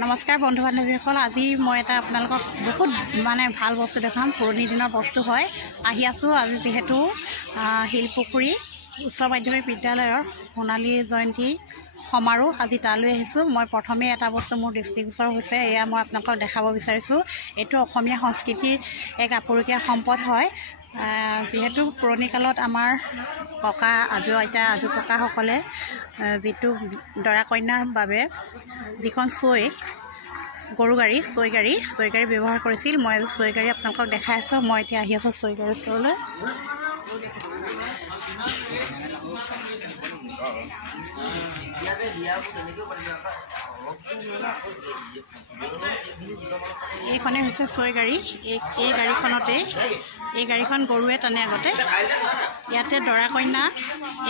নমস্কাৰ বন্ধু বান্ধৱীসকল, আজি মই এটা আপোনালোকক বহুত ভাল বস্তু দেখাম। পুৰণি দিনৰ বস্তু হয়। আহি আছোঁ আজি যিহেতু শিলপুখুৰী উচ্চ মাধ্যমিক বিদ্যালয়ৰ সোণালী জয়ন্তী সমাৰোহ, আজি তালৈ আহিছোঁ। মই প্ৰথমে এটা বস্তু মোৰ দৃষ্টিগোচৰ হৈছে, এয়া মই আপোনালোকক দেখাব বিচাৰিছোঁ। এইটো অসমীয়া সংস্কৃতিৰ এক আপুৰুগীয়া সম্পদ হয়। যিহেতু পুৰণি কালত আমাৰ ককা আজো আইতা আজো ককাসকলে যিটো দৰা কইনাৰ বাবে যিখন গৰু গাড়ী চৈ গাড়ী ব্যৱহাৰ কৰিছিল। মই চৈ গাড়ী আপোনালোকক দেখাই আছোঁ। মই এতিয়া আহি আছোঁ চৈ গাড়ীৰ ওচৰলৈ। এইখনে হৈছে চৈ গাড়ী। এই গাড়ীখন গৰুৱে টানে। আগতে ইয়াতে দৰা কইনা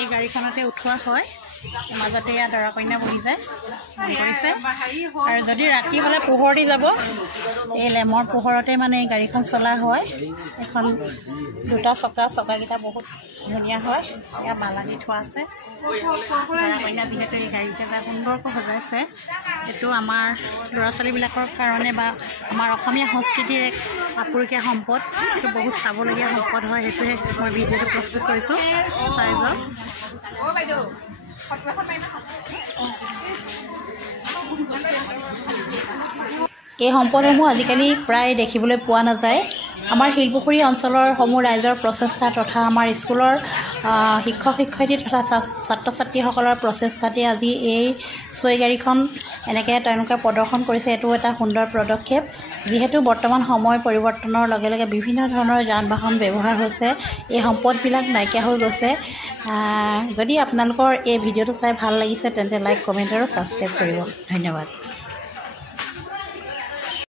এই গাড়ীখনতে উঠোৱা হয়। মাজতে ইয়াত দৰা কইনা বহি যায় কৰিছে। আৰু যদি ৰাতি হ'লে পোহৰ দি যাব, এই লেমৰ পোহৰতে এই গাড়ীখন চলা হয়। এখন দুটা চকাকেইটা বহুত ধুনীয়া হয়। ইয়াত মালা দি থোৱা আছে। দৰা কইনা যিহেতু এই গাড়ীকেইটা সুন্দৰকৈ সজাইছে, এইটো আমাৰ ল'ৰা ছোৱালীবিলাকৰ কাৰণে বা আমাৰ অসমীয়া সংস্কৃতিৰ এক আপুৰুগীয়া সম্পদ। এইটো বহুত চাবলগীয়া সম্পদ হয়। সেইটোৱে মই ভিডিঅ'টো প্ৰস্তুত কৰিছোঁ। চাই যাওক। এই সম্পদসমূহ আজিকালি প্ৰায় দেখিবলৈ পোৱা নাযায়। আমাৰ শিলপুখুৰী অঞ্চলৰ সমূহ ৰাইজৰ প্ৰচেষ্টা তথা আমাৰ স্কুলৰ শিক্ষক শিক্ষয়িত্ৰী তথা ছাত্ৰ ছাত্ৰীসকলৰ প্ৰচেষ্টাতে আজি এই চৈ গাড়ীখন এনেকৈ তেওঁলোকে প্ৰদৰ্শন কৰিছে। এইটো এটা সুন্দৰ পদক্ষেপ। যিহেতু বৰ্তমান সময় পৰিৱৰ্তনৰ লগে লগে বিভিন্ন ধৰণৰ যান বাহন ব্যৱহাৰ হৈছে, এই সম্পদবিলাক নাইকিয়া হৈ গৈছে। যদি আপোনালোকৰ এই ভিডিঅ'টো চাই ভাল লাগিছে তেন্তে লাইক, কমেণ্ট আৰু ছাবস্ক্ৰাইব কৰিব। ধন্যবাদ।